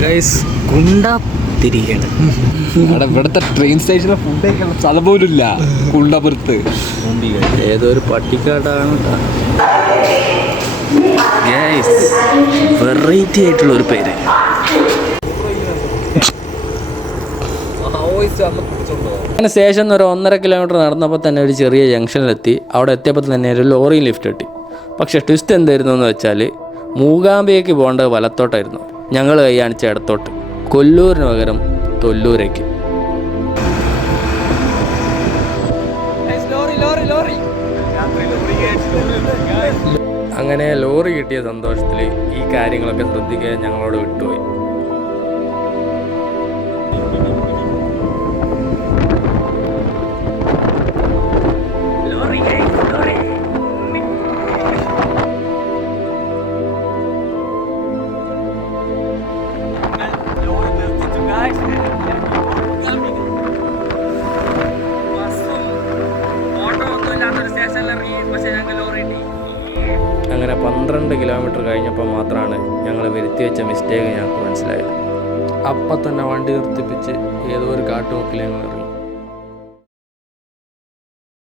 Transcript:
Guys Kunda തിരികെയാണ്. അവിടെ ഇവിടുത്തെ train സ്റ്റേഷനിലെ ഫുഡ് കഴിക്കാനുള്ള സ്ഥലം പോലും ഇല്ല. കുണ്ടപുരത്ത് ഏതൊരു പട്ടിക്കാടാണ്. ഗൈസ് വെറൈറ്റി ആയിട്ടുള്ള ഒരു പേര്. അങ്ങനെ സ്റ്റേഷൻ ഒരു 1.5 കിലോമീറ്റർ നടന്നപ്പോൾ തന്നെ ഒരു ചെറിയ ജംഗ്ഷനിലെത്തി. അവിടെ എത്തിയപ്പോൾ തന്നെ ഒരു ലോറിയും ലിഫ്റ്റ് കിട്ടി. പക്ഷേ ട്വിസ്റ്റ് എന്തായിരുന്നു എന്ന് വെച്ചാൽ മൂകാംബികയ്ക്ക് പോകേണ്ടത് വലത്തോട്ടായിരുന്നു. ഞങ്ങൾ കൈ കാണിച്ച ഇടത്തോട്ട്, കൊല്ലൂരിന് പകരം തൊല്ലൂരേക്ക്. അങ്ങനെ ലോറി കിട്ടിയ സന്തോഷത്തിൽ ഈ കാര്യങ്ങളൊക്കെ ശ്രദ്ധിക്കാൻ ഞങ്ങളോട് വിട്ടുപോയി. അങ്ങനെ 12 കിലോമീറ്റർ കഴിഞ്ഞപ്പോൾ മാത്രമാണ് ഞങ്ങൾ വരുത്തി വെച്ച മിസ്റ്റേക്ക് ഞങ്ങൾക്ക് മനസ്സിലായത്. അപ്പം തന്നെ വണ്ടി നിർത്തിപ്പിച്ച് ഏതോ ഒരു കാട്ടുമുക്കിൽ ഞങ്ങൾ